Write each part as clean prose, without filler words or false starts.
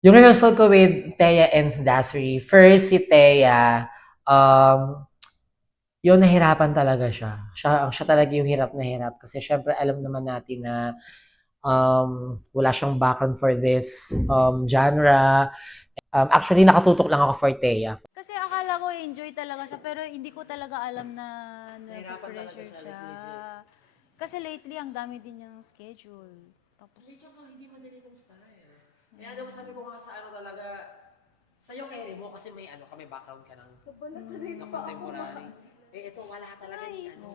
Yung rehearsal ko with Thea and Dasri, first si Thea, yun nahirapan talaga siya. Siya talaga yung hirap na hirap kasi syempre alam naman natin na wala siyang background for this genre. Actually, nakatutok lang ako for Thea. Kasi akala ko enjoy talaga siya pero hindi ko talaga alam na Nahirapan talaga pressure siya, siya. like legit. Kasi lately ang dami din niyang schedule. Tapos Hindi, tsaka hindi madali itong style. Kaya naman sabi ko nga sa ano talaga, sa'yo carry mo kasi may ano ka, may background ka ng contemporary. Eh ito wala talaga ni ano.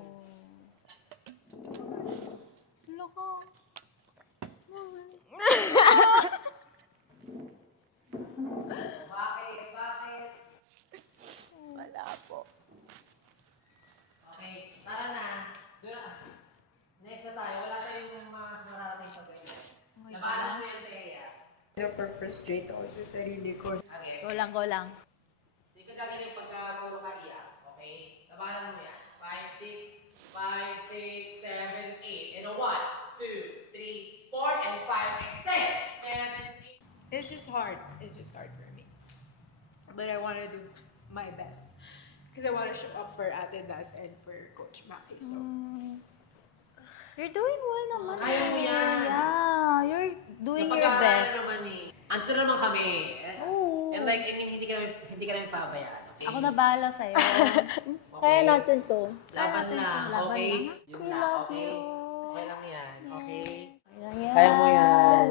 loko. Bakit? Bakit? Wala po. Okay, tara na. Doon na. Next na tayo. Wala tayong mararating pa ganyan. Nabahala mo yan, Thea. Na-frustrate ako sa sarili ko. Okay. Go lang, go lang. Hindi ka gagaling pagka puro ka iyak. Okay? Nabahala mo yan. 5, 6, 5, 6, 7, 8. And a 1, 2, 3, 4, and 5, extend. 7, 8. It's just hard. It's just hard for me. But I want to do my best. Because I want to show up for Ate Das and for Coach Maki. So, You're doing well naman. Kaya mo yan. Yeah, you're doing your Napag-aaral best. naman eh. Andito naman kami. Oo. And like, I mean, hindi ka namin pabayaan. Okay? Ako na bahala sa'yo. Kaya natin to. Laban lang, Laban okay? lang. Yung We lang, love okay? you. Okay lang yan, okay? Ayan yan. Kaya mo yan.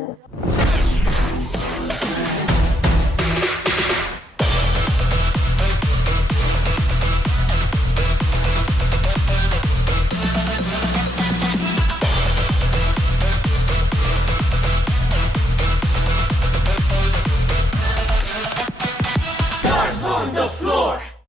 Stars on the floor.